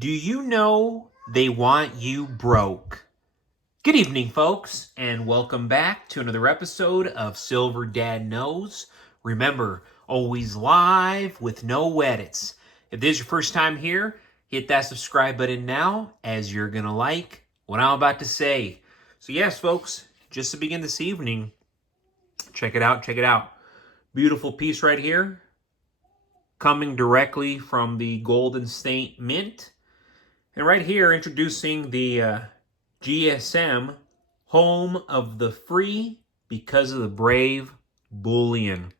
Do you know they want you broke? Good evening, folks, and welcome back to another episode of Silver Dad Knows. Remember, always live with no edits. If this is your first time here, hit that subscribe button now, as you're going to like what I'm about to say. So yes, folks, just to begin this evening, check it out, check it out. Beautiful piece right here, coming directly from the Golden State Mint. And right here, introducing the GSM, home of the free because of the brave bullion.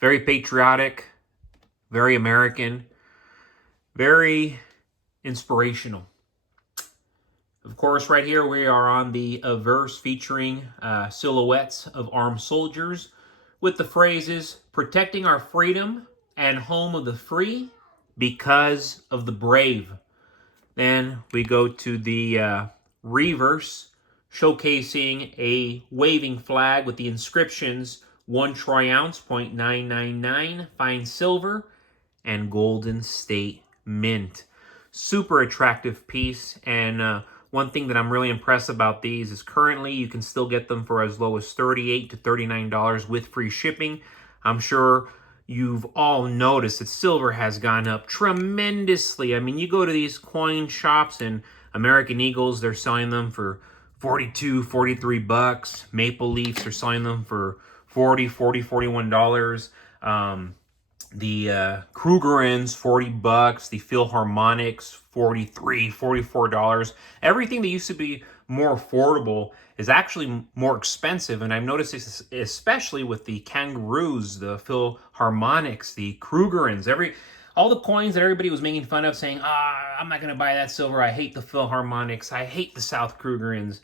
Very patriotic, very American, very inspirational. Of course, right here we are on the verse featuring silhouettes of armed soldiers with the phrases, protecting our freedom and home of the free because of the brave. Then we go to the reverse, showcasing a waving flag with the inscriptions 1 troy ounce, 0.999, fine silver, and Golden State Mint. Super attractive piece, and one thing that I'm really impressed about these is currently you can still get them for as low as $38 to $39 with free shipping. I'm sure you've all noticed that silver has gone up tremendously. I mean, you go to these coin shops and American Eagles, they're selling them for 42, 43 bucks. Maple Leafs are selling them for 40, 41 dollars. The Krugerrands, 40 bucks. The Philharmonics, 43, 44 dollars. Everything that used to be more affordable is actually more expensive, and I've noticed this especially with the Kangaroos, the Philharmonics, the Krugerrands, all the coins that everybody was making fun of, saying, I'm not going to buy that silver, I hate the Philharmonics, I hate the South Krugerrands.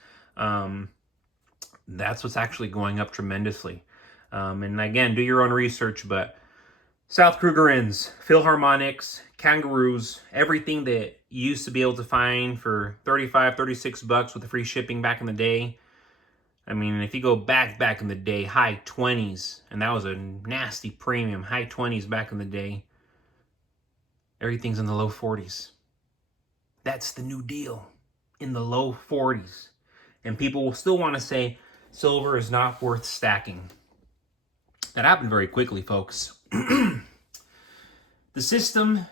That's what's actually going up tremendously. And again, do your own research, but South Krugerrands, Philharmonics, Kangaroos, everything that you used to be able to find for 35, 36 bucks with the free shipping back in the day. I mean, if you go back in the day, high 20s, and that was a nasty premium, high 20s back in the day. Everything's in the low 40s. That's the new deal, in the low 40s. And people will still want to say silver is not worth stacking. That happened very quickly, folks. The system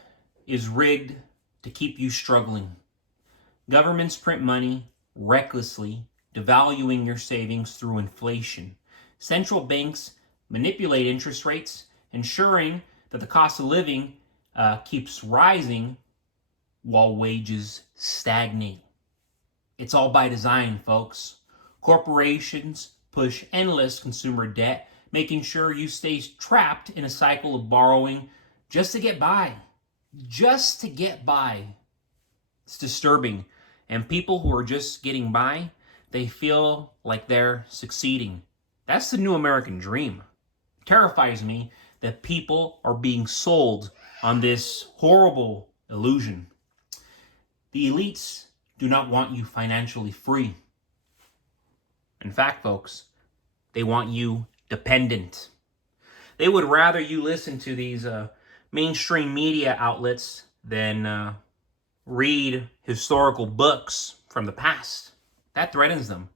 is rigged to keep you struggling. Governments print money recklessly, devaluing your savings through inflation. Central banks manipulate interest rates, ensuring that the cost of living keeps rising while wages stagnate. It's all by design, folks. Corporations push endless consumer debt, making sure you stay trapped in a cycle of borrowing just to get by. Just to get by. It's disturbing. And people who are just getting by, they feel like they're succeeding. That's the new American dream. It terrifies me that people are being sold on this horrible illusion. The elites do not want you financially free. In fact, folks, they want you dependent. They would rather you listen to these mainstream media outlets than read historical books from the past. That threatens them.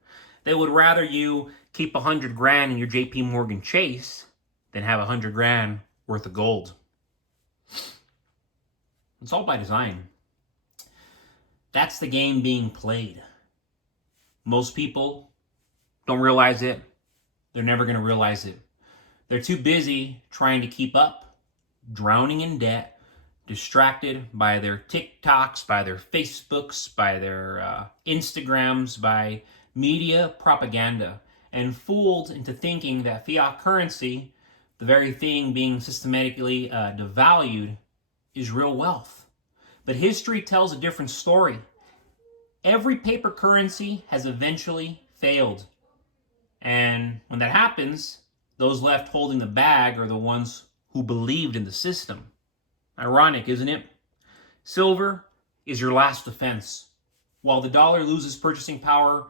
They would rather you keep 100 grand in your JP Morgan Chase than have 100 grand worth of gold. It's all by design. That's the game being played. Most people don't realize it. They're never going to realize it. They're too busy trying to keep up, drowning in debt, distracted by their TikToks, by their Facebooks, by their Instagrams, by media propaganda, and fooled into thinking that fiat currency, the very thing being systematically devalued, is real wealth. But history tells a different story. Every paper currency has eventually failed. And when that happens, those left holding the bag are the ones who believed in the system. Ironic, isn't it? Silver is your last defense. While the dollar loses purchasing power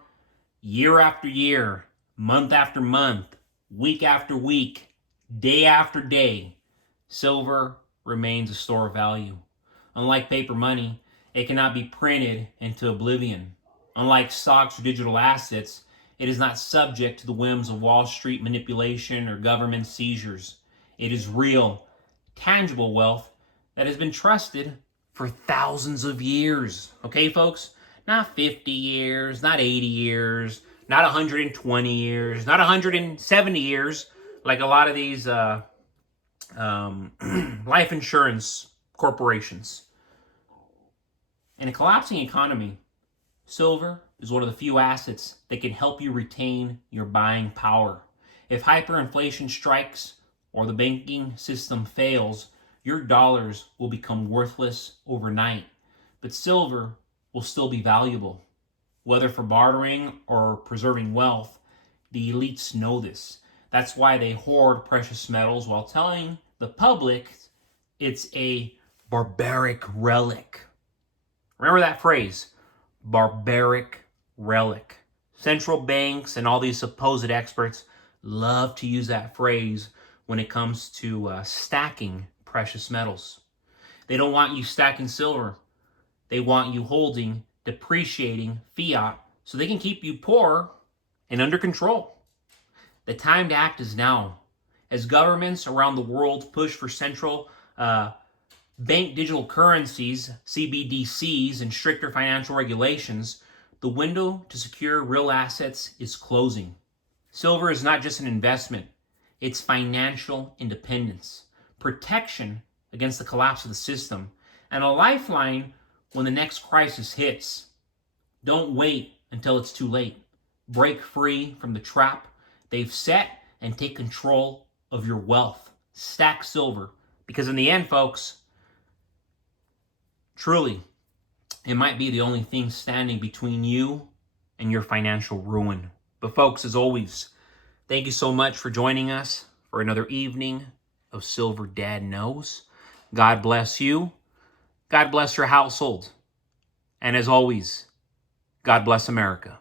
year after year, month after month, week after week, day after day, silver remains a store of value. Unlike paper money, it cannot be printed into oblivion. Unlike stocks or digital assets, it is not subject to the whims of Wall Street manipulation or government seizures. It is real, tangible wealth that has been trusted for thousands of years. Okay, folks? Not 50 years, not 80 years, not 120 years, not 170 years, like a lot of these life insurance corporations. In a collapsing economy, silver is one of the few assets that can help you retain your buying power. If hyperinflation strikes or the banking system fails, your dollars will become worthless overnight. But silver will still be valuable. Whether for bartering or preserving wealth, the elites know this. That's why they hoard precious metals while telling the public it's a barbaric relic. Remember that phrase, barbaric relic. Central banks and all these supposed experts love to use that phrase when it comes to stacking precious metals. They don't want you stacking silver. They want you holding depreciating fiat so they can keep you poor and under control. The time to act is now. As governments around the world push for central bank digital currencies, CBDCs, and stricter financial regulations, the window to secure real assets is closing. Silver is not just an investment, it's financial independence, protection against the collapse of the system, and a lifeline when the next crisis hits. Don't wait until it's too late. Break free from the trap they've set and take control of your wealth. Stack silver, because in the end, folks, truly, it might be the only thing standing between you and your financial ruin. But folks, as always, thank you so much for joining us for another evening of Silver Dad Knows. God bless you. God bless your household. And as always, God bless America.